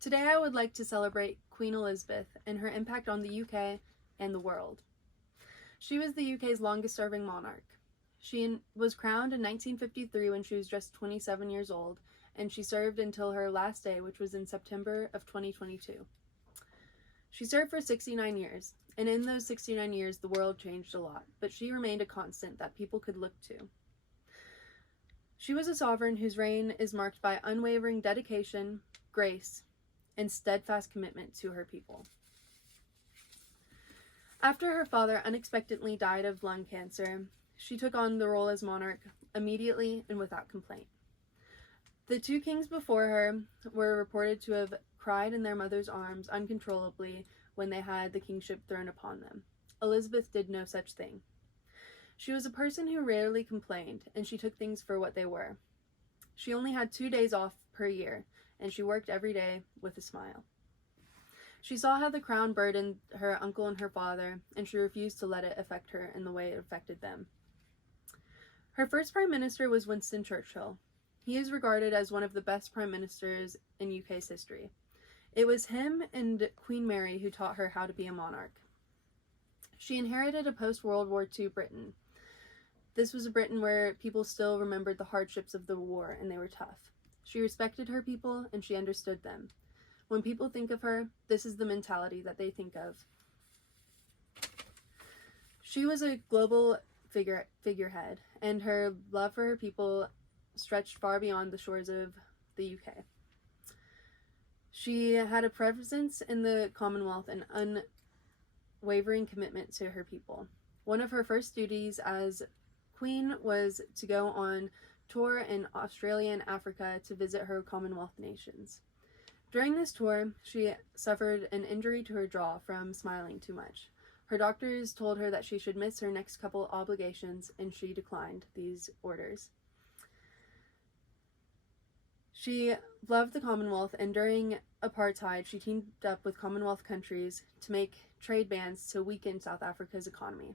Today I would like to celebrate Queen Elizabeth and her impact on the UK and the world. She was the UK's longest serving monarch. She was crowned in 1953 when she was just 27 years old, and she served until her last day, which was in September of 2022. She served for 69 years, and in those 69 years the world changed a lot, but she remained a constant that people could look to. She was a sovereign whose reign is marked by unwavering dedication, grace, and steadfast commitment to her people. After her father unexpectedly died of lung cancer, she took on the role as monarch immediately and without complaint. The two kings before her were reported to have cried in their mother's arms uncontrollably when they had the kingship thrown upon them. Elizabeth did no such thing. She was a person who rarely complained, and she took things for what they were. She only had 2 days off per year, and she worked every day with a smile. She saw how the crown burdened her uncle and her father, and she refused to let it affect her in the way it affected them. Her first prime minister was Winston Churchill. He is regarded as one of the best prime ministers in UK's history. It was him and Queen Mary who taught her how to be a monarch. She inherited a post-World War II Britain. This was a Britain where people still remembered the hardships of the war, and they were tough. She respected her people, and she understood them. When people think of her, this is the mentality that they think of. She was a global figurehead, and her love for her people stretched far beyond the shores of the UK. She had a presence in the Commonwealth and unwavering commitment to her people. One of her first duties as Queen was to go on tour in Australia and Africa to visit her Commonwealth nations. During this tour, she suffered an injury to her jaw from smiling too much. Her doctors told her that she should miss her next couple obligations, and she declined these orders. She loved the Commonwealth, and during apartheid, she teamed up with Commonwealth countries to make trade bans to weaken South Africa's economy.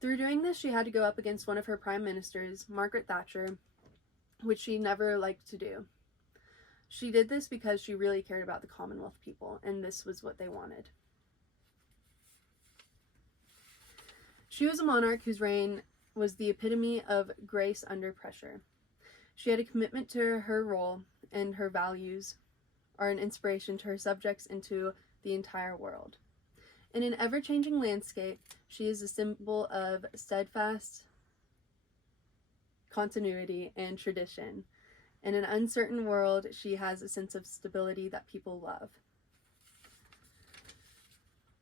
Through doing this, she had to go up against one of her prime ministers, Margaret Thatcher, which she never liked to do. She did this because she really cared about the Commonwealth people, and this was what they wanted. She was a monarch whose reign was the epitome of grace under pressure. She had a commitment to her role, and her values are an inspiration to her subjects and to the entire world. In an ever-changing landscape, she is a symbol of steadfast continuity and tradition. In an uncertain world, she has a sense of stability that people love.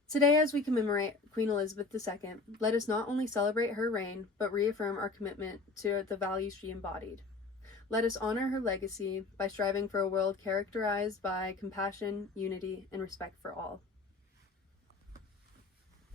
Today, as we commemorate Queen Elizabeth II, let us not only celebrate her reign, but reaffirm our commitment to the values she embodied. Let us honor her legacy by striving for a world characterized by compassion, unity, and respect for all.